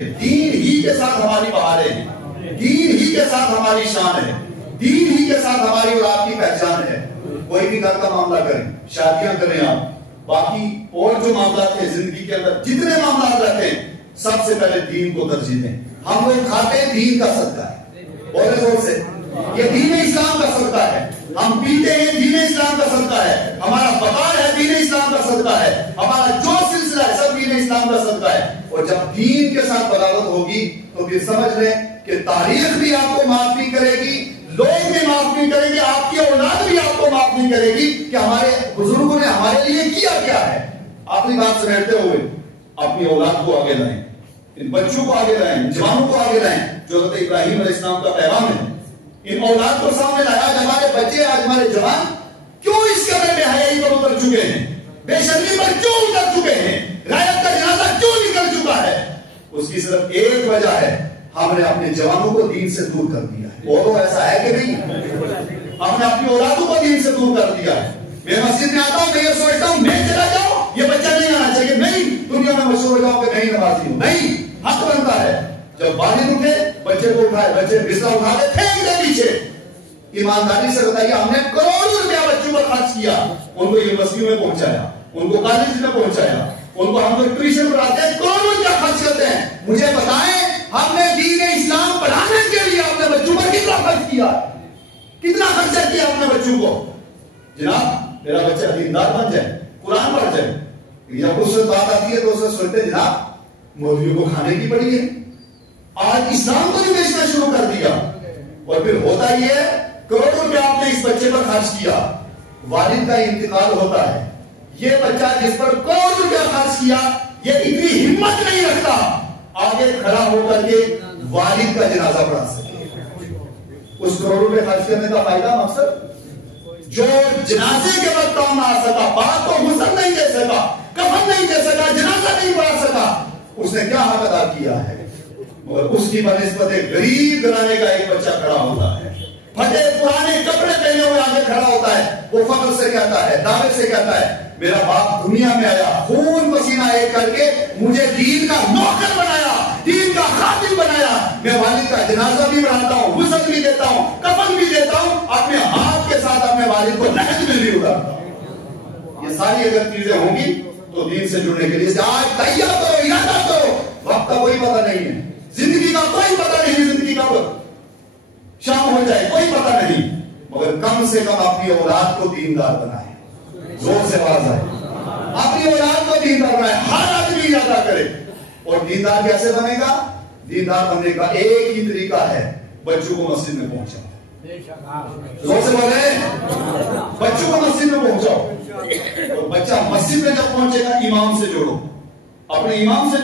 دین ہی کے ساتھ ہماری بہاریں ہیں، دین ہی کے ساتھ ہماری شان ہے، دین ہی کے ساتھ ہماری اور آپ کی پہچان ہے۔ کوئی بھی گھر کا معاملہ کریں، شادیاں کریں، آپ باقی اور جو معاملات ہیں زندگی کے اندر جتنے معاملات رکھیں، سب سے پہلے دین کو ترجیح دیں۔ ہم لوگ کھاتے ہیں دین کا صدقہ ہے، بولے زور سے، یہ دین اسلام کا صدقہ ہے۔ ہم پیتے ہیں دین اسلام کا صدقہ ہے، ہمارا بقا ہے دین اسلام کا صدقہ ہے، ہمارا جو سلسلہ ہے سب دین اسلام کا صدقہ ہے۔ اور جب دین کے ساتھ بغاوت ہوگی تو پھر سمجھ لیں کہ تاریخ بھی آپ کو معاف نہیں کرے گی، لوگ بھی معاف نہیں کریں گے، آپ کی اولاد بھی آپ کو معاف نہیں کرے گی کہ ہمارے بزرگوں نے ہمارے لیے کیا ہے۔ آخری بات سمیٹتے ہوئے اپنی اولاد کو آگے لائیں، ان بچوں کو آگے لائیں، جوانوں کو آگے لائیں، جو حضرت ابراہیم علیہ السلام کا پیغام ہے۔ ان اولاد کو سامنے لایا، آج ہمارے بچے، آج ہمارے جوان کیوں اس قدر بے حیائی پر اتر چکے ہیں، بے شرمی پر کیوں اتر چکے ہیں، غیرت کا جنازہ کیوں نکل چکا ہے؟ اس کی صرف ایک وجہ ہے، ہم نے اپنے جوانوں کو دین سے دور کر دیا ہے۔ اور ایسا ہے کہ نہیں؟ ہم نے اپنی اولادوں کو دین سے دور کر دیا ہے۔ میں مسجد میں آتا ہوں، میں یہ سوچتا ہوں میں چلا جاؤں، یہ بچہ نہیں آنا چاہیے، نہیں دنیا میں مشہور ہو جاؤں کہ نہیں نمازی ہوں، نہیں، حق بنتا ہے۔ جب والد اٹھے بچے کو اٹھائے، بچے بستر اٹھا دے پھینک دے پیچھے۔ ایمانداری سے بتائیے، ہم نے کروڑوں روپیہ بچوں پر خرچ کیا، ان کو یونیورسٹی میں پہنچایا، ان کو کالج میں پہنچایا، ان کو ہم لوگ ٹیوشن پڑھاتے ہیں، کروڑوں روپیہ خرچ کرتے ہیں۔ مجھے بتائیں ہم نے دین اسلام پڑھانے کے لیے اپنے بچوں پر کتنا خرچ کیا، کتنا خرچہ کیا اپنے بچوں کو؟ جناب میرا بچہ دیندار بن جائے، قرآن پڑھ جائے، جب اس سے بات آتی ہے تو اسے سوچتے جناب مولویوں کو کھانے کی پڑی ہے، آج اسلام کو بھی بیچنا شروع کر دیا۔ اور پھر ہوتا یہ ہے کروڑوں روپیہ آپ نے اس بچے پر خرچ کیا، والد کا انتقال ہوتا ہے، یہ بچہ جس پر کروڑوں روپیہ خرچ کیا یہ اتنی ہمت نہیں رکھتا آگے کھڑا ہو کر کے والد کا جنازہ پڑھا سکے۔ اس کروڑوں روپے خرچ کرنے کا فائدہ مقصد جو جنازے کے وقت کام نہ آ سکا، بات کو غسل نہیں دے سکا، کفن نہیں دے سکا، جنازہ نہیں پڑھا سکا، اس نے کیا حق ادا کیا ہے؟ اور اس کی بنسبت غریب گھرانے کا ایک بچہ کھڑا ہوتا ہے، پھٹے پرانے کپڑے پہنے ہوئے آگے کھڑا ہوتا ہے، وہ فخر سے کہتا ہے، دعوے سے کہتا ہے میرا باپ دنیا میں آیا، خون پسینہ ایک کر کے مجھے دین کا نوکر بنایا، دین کا خادم بنایا، میں والد کا جنازہ بھی پڑھاتا ہوں، غسل بھی دیتا ہوں، کفن بھی دیتا ہوں، اپنے ہاتھ کے ساتھ اپنے والد کو نہج میں بھی اڑاتا ہوں۔ یہ ساری اگر چیزیں ہوں گی تو دین سے جڑنے کے لیے آج تیار کرو، ارادہ کرو۔ وقت کا کوئی پتہ نہیں ہے، زندگی کا کوئی پتہ نہیں، زندگی کا شام ہو جائے کوئی پتہ نہیں، مگر کم سے کم اپنی اولاد کو دیندار بنائے، زور سے آواز آئے، اپنی اولاد کو دیندار بنائے، ہر آدمی ارادہ کرے۔ اور دیندار کیسے بنے گا؟ دیندار بننے کا ایک ہی طریقہ ہے، بچوں کو مسجد میں پہنچاؤ، زور سے بولے، بچوں کو مسجد میں پہنچاؤ۔ اور بچہ مسجد میں جب پہنچے گا امام سے جوڑو، اپنے امام سے